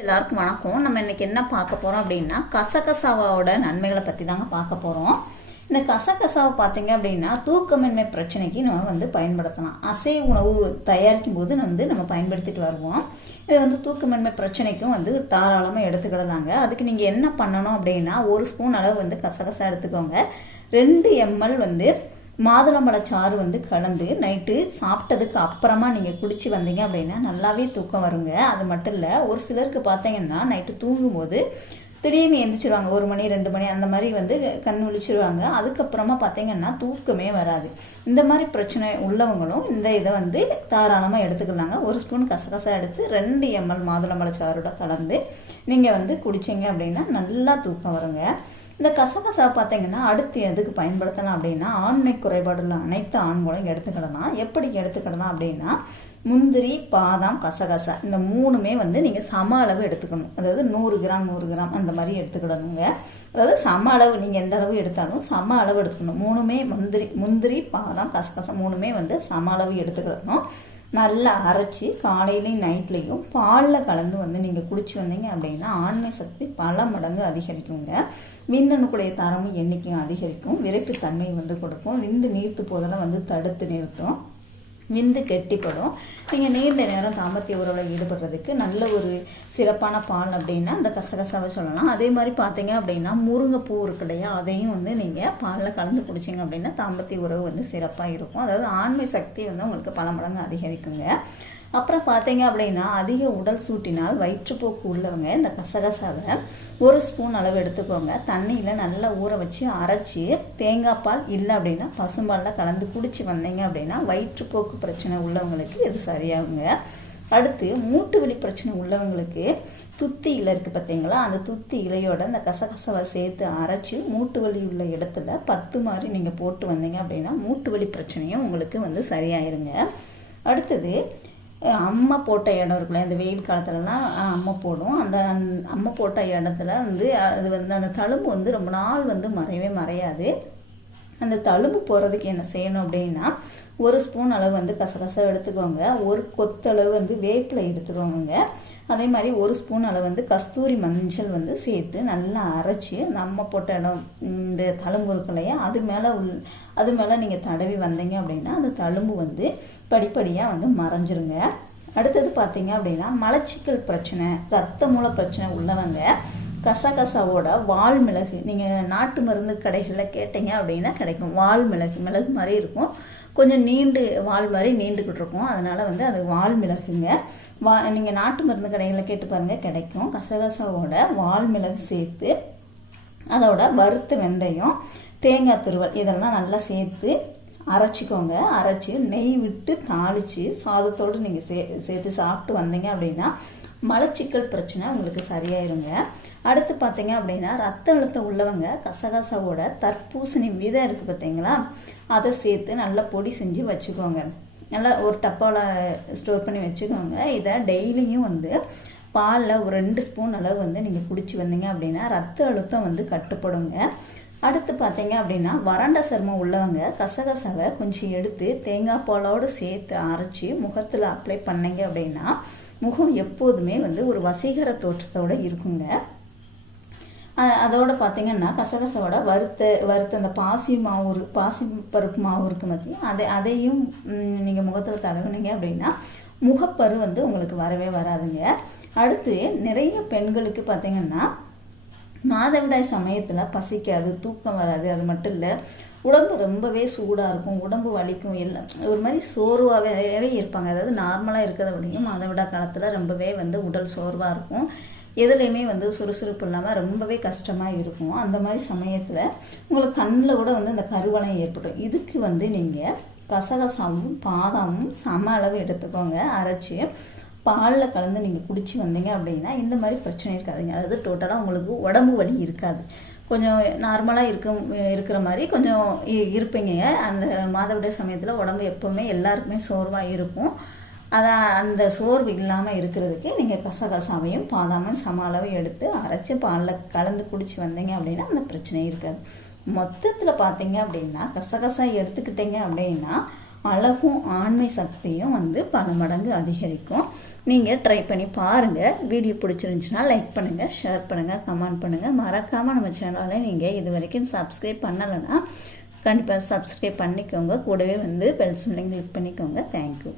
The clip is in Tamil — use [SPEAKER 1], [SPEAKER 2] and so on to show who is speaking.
[SPEAKER 1] எல்லாருக்கும் வணக்கம். நம்ம இன்னைக்கு என்ன பார்க்க போகிறோம் அப்படின்னா கசகசாவோட நன்மைகளை பற்றி தாங்க பார்க்க போகிறோம் இந்த கசகசாவை பார்த்தீங்க அப்படின்னா தூக்கமின்மை பிரச்சனைக்கு நம்ம வந்து பயன்படுத்தலாம். அசைவ உணவு தயாரிக்கும் போது வந்து நம்ம பயன்படுத்திட்டு வருவோம். இது வந்து தூக்கமின்மை பிரச்சனைக்கும் வந்து தாராளமாக எடுத்துக்கிடலாங்க. அதுக்கு நீங்கள் என்ன பண்ணணும் அப்படின்னா ஒரு ஸ்பூன் அளவு வந்து கசகசா எடுத்துக்கோங்க. ரெண்டு எம்எல் வந்து மாதுளம்பழச்சாறு வந்து கலந்து நைட்டு சாப்பிட்டதுக்கு அப்புறமா நீங்கள் குடிச்சு வந்தீங்க அப்படின்னா நல்லாவே தூக்கம் வருங்க. அது மட்டும் இல்லை ஒரு சிலருக்கு பார்த்தீங்கன்னா நைட்டு தூங்கும்போது திடீர்னு எந்திரிச்சிருவாங்க. ஒரு மணி ரெண்டு மணி அந்த மாதிரி வந்து கண் விழிச்சிருவாங்க. அதுக்கப்புறமா பார்த்தீங்கன்னா தூக்கமே வராது. இந்த மாதிரி பிரச்சனை உள்ளவங்களும் இந்த இதை வந்து தாராளமாக எடுத்துக்கலாங்க. ஒரு ஸ்பூன் கசகசா எடுத்து ரெண்டு எம்எல் மாதுளம்பழச்சாரோட கலந்து நீங்கள் வந்து குடிச்சிங்க அப்படின்னா நல்லா தூக்கம் வருங்க. இந்த கசகசா பார்த்தீங்கன்னா அடுத்து எதுக்கு பயன்படுத்தலாம் அப்படின்னா ஆண்மை குறைபாடுள்ள அனைத்து ஆண்களும் எடுத்துக்கிடலாம். எப்படி எடுத்துக்கிடலாம் அப்படின்னா முந்திரி பாதாம் கசகசா இந்த மூணுமே வந்து நீங்கள் சம அளவு எடுத்துக்கணும். அதாவது நூறு கிராம் நூறு கிராம் அந்த மாதிரி எடுத்துக்கிடணுங்க. அதாவது சம அளவு நீங்கள் எந்த அளவு எடுத்தாலும் சம அளவு எடுத்துக்கணும். மூணுமே முந்திரி முந்திரி பாதாம் கசகசா மூணுமே வந்து சம அளவு எடுத்துக்கிடணும். நல்லா அரைச்சி காலையிலையும் நைட்லேயும் பாலில் கலந்து வந்து நீங்கள் குடிச்சு வந்தீங்க அப்படின்னா ஆண்மை சக்தி பல மடங்கு அதிகரிக்குங்க. விந்தணுக்குடைய தரமும் எண்ணிக்கையும் அதிகரிக்கும். விரைப்பு தன்மை வந்து கொடுக்கும். விந்து நீர்த்து போதெல்லாம் வந்து தடுத்து நிறுத்தும். விந்து கெட்டிப்படும். நீங்கள் நீண்ட நேரம் தாம்பத்திய உறவில் ஈடுபடுறதுக்கு நல்ல ஒரு சிறப்பான பால் அப்படின்னா அந்த கசகசாவை சொல்லலாம். அதே மாதிரி பார்த்தீங்க அப்படின்னா முருங்கைப்பூ இருக்கு இல்லையா? அதையும் வந்து நீங்கள் பாலில் கலந்து குடிச்சிங்க அப்படின்னா தாம்பத்திய உறவு வந்து சிறப்பாக இருக்கும். அதாவது ஆண்மை சக்தி வந்து உங்களுக்கு பல மடங்கு அதிகரிக்குங்க. அப்புறம் பார்த்தீங்க அப்படின்னா அதிக உடல் சூட்டினால் வயிற்றுப்போக்கு உள்ளவங்க இந்த கசகசாவை ஒரு ஸ்பூன் அளவு எடுத்துக்கோங்க. தண்ணியில் நல்லா ஊற வச்சு அரைச்சி தேங்காய் பால் இல்லை அப்படின்னா பசும்பாலில் கலந்து குடிச்சு வந்தீங்க அப்படின்னா வயிற்றுப்போக்கு பிரச்சனை உள்ளவங்களுக்கு இது சரியாகுங்க. அடுத்து மூட்டு வலி பிரச்சனை உள்ளவங்களுக்கு துத்தி இலை இருக்குது பார்த்தீங்களா? அந்த துத்தி இலையோட அந்த கசகசாவை சேர்த்து அரைச்சி மூட்டு வலி உள்ள இடத்துல பத்து மாதிரி நீங்கள் போட்டு வந்தீங்க அப்படின்னா மூட்டு வலி பிரச்சனையும் உங்களுக்கு வந்து சரியாயிருங்க. அடுத்தது அம்மா போட்ட இடம் இருக்குல்ல இந்த வெயில் காலத்துலலாம் அம்மா போடும் அந்த அம்மா போட்ட இடத்துல வந்து அது வந்து அந்த தழும்பு வந்து ரொம்ப நாள் வந்து மறையவே மறையாது. அந்த தழும்பு போகிறதுக்கு என்ன செய்யணும் அப்படின்னா ஒரு ஸ்பூன் அளவு வந்து கசகசம் எடுத்துக்கோங்க. ஒரு கொத்தளவு வந்து வேப்பிலை எடுத்துக்கோங்க. அதே மாதிரி ஒரு ஸ்பூன் அளவு வந்து கஸ்தூரி மஞ்சள் வந்து சேர்த்து நல்லா அரைச்சி நம்ம போட்ட இடம் இந்த தழும்பு இருக்குல்லையா அது மேலே உள் அது மேலே நீங்கள் தடவி வந்தீங்க அப்படின்னா அந்த தழும்பு வந்து படிப்படியாக வந்து மறைஞ்சிருங்க. அடுத்தது பார்த்தீங்க அப்படின்னா மலச்சிக்கல் பிரச்சனை ரத்த மூல பிரச்சனை உள்ளவங்க கசகசாவோட வால் மிளகு நீங்கள் நாட்டு மருந்து கடைகளில் கேட்டீங்க அப்படின்னா கிடைக்கும். வால் மிளகு மிளகு மாதிரி இருக்கும். கொஞ்சம் நீண்டு வால் மாதிரி நீண்டுக்கிட்டு இருக்கும் அதனால் வந்து அது வால் மிளகுங்க. வா நீங்கள் நாட்டு மருந்து கடைகளில் கேட்டு பாருங்கள் கிடைக்கும். கசகசாவோட வால் மிளகு சேர்த்து அதோட வறுத்த வெந்தயம் தேங்காய் துருவல் இதெல்லாம் நல்லா சேர்த்து அரைச்சிக்கோங்க. அரைச்சி நெய் விட்டு தாளித்து சாதத்தோடு நீங்கள் சே சேர்த்து சாப்பிட்டு வந்தீங்க அப்படின்னா மலச்சிக்கல் பிரச்சனை உங்களுக்கு சரியாயிருங்க. அடுத்து பார்த்தீங்க அப்படின்னா ரத்த அழுத்தம் உள்ளவங்க கசகசாவோட தர்பூசணி விதை இருக்குது பார்த்தீங்களா அதை சேர்த்து நல்லா பொடி செஞ்சு வச்சுக்கோங்க. நல்லா ஒரு டப்பாவில் ஸ்டோர் பண்ணி வச்சுக்கோங்க. இதை டெய்லியும் வந்து பாலில் ஒரு ரெண்டு ஸ்பூன் அளவு வந்து நீங்கள் குடிச்சு வந்தீங்க அப்படின்னா ரத்த அழுத்தம் வந்து கட்டுப்படுங்க. அடுத்து பார்த்தீங்க அப்படின்னா வறண்ட சருமம் உள்ளவங்க கசகசாவை கொஞ்சம் எடுத்து தேங்காய் பாலோடு சேர்த்து அரைச்சி முகத்தில் அப்ளை பண்ணீங்க அப்படின்னா முகம் எப்போதுமே வந்து ஒரு வசீகர தோற்றத்தோடு இருக்குங்க. அதோட பார்த்தீங்கன்னா கசகசவோட வறுத்த வறுத்த அந்த பாசி மாவு பாசி பருப்பு மாவு இருக்கு மத்திய அதை அதையும் நீங்கள் முகத்தில் தடவுனீங்க அப்படின்னா முகப்பரு வந்து உங்களுக்கு வரவே வராதுங்க. அடுத்து நிறைய பெண்களுக்கு பார்த்தீங்கன்னா மாதவிடாய் சமயத்தில் பசிக்காது தூக்கம் வராது அது மட்டும் இல்லை உடம்பு ரொம்பவே சூடாக இருக்கும் உடம்பு வலிக்கும் எல்லாம் ஒரு மாதிரி சோர்வாகவே இருப்பாங்க. அதாவது நார்மலாக இருக்கிறத விடையும் மாதவிடா காலத்தில் ரொம்பவே வந்து உடல் சோர்வாக இருக்கும். எதுலேயுமே வந்து சுறுசுறுப்பு இல்லாமல் ரொம்பவே கஷ்டமாக இருக்கும். அந்த மாதிரி சமயத்தில் உங்களுக்கு கண்ணில் கூட வந்து அந்த கருவளம் ஏற்படும். இதுக்கு வந்து நீங்கள் கசகசாவும் பாதாமும் சம அளவு எடுத்துக்கோங்க. அரைச்சி பாலில் கலந்து நீங்கள் குடிச்சு வந்தீங்க அப்படின்னா இந்த மாதிரி பிரச்சனை இருக்காதுங்க. அதாவது டோட்டலாக உங்களுக்கு உடம்பு வலி இருக்காது. கொஞ்சம் நார்மலாக இருக்கும் இருக்கிற மாதிரி கொஞ்சம் இருப்பீங்க. அந்த மாதவிடாய் சமயத்தில் உடம்பு எப்போவுமே எல்லாருக்குமே சோர்வாக இருக்கும். அதான் அந்த சோர்வு இல்லாமல் இருக்கிறதுக்கு நீங்கள் கசகசாவையும் பாதாமையும் சம அளவு எடுத்து அரைச்சி பாலில் கலந்து குடிச்சு வந்தீங்க அப்படின்னா அந்த பிரச்சனை இருக்காது. மொத்தத்தில் பார்த்தீங்க அப்படின்னா கசகசா எடுத்துக்கிட்டீங்க அப்படின்னா அழகும் ஆண்மை சக்தியும் வந்து பல மடங்கு அதிகரிக்கும். நீங்கள் ட்ரை பண்ணி பாருங்கள் வீடியோ பிடிச்சிருந்துச்சுன்னா லைக் பண்ணுங்கள் ஷேர் பண்ணுங்கள் கமெண்ட் பண்ணுங்கள் மறக்காமல் நம்ம சேனலை நீங்கள் இது வரைக்கும் சப்ஸ்கிரைப் பண்ணலைன்னா கண்டிப்பாக சப்ஸ்கிரைப் பண்ணிக்கோங்க. கூடவே வந்து பெல் சிம்லையும் கிளிக் பண்ணிக்கோங்க. Thank you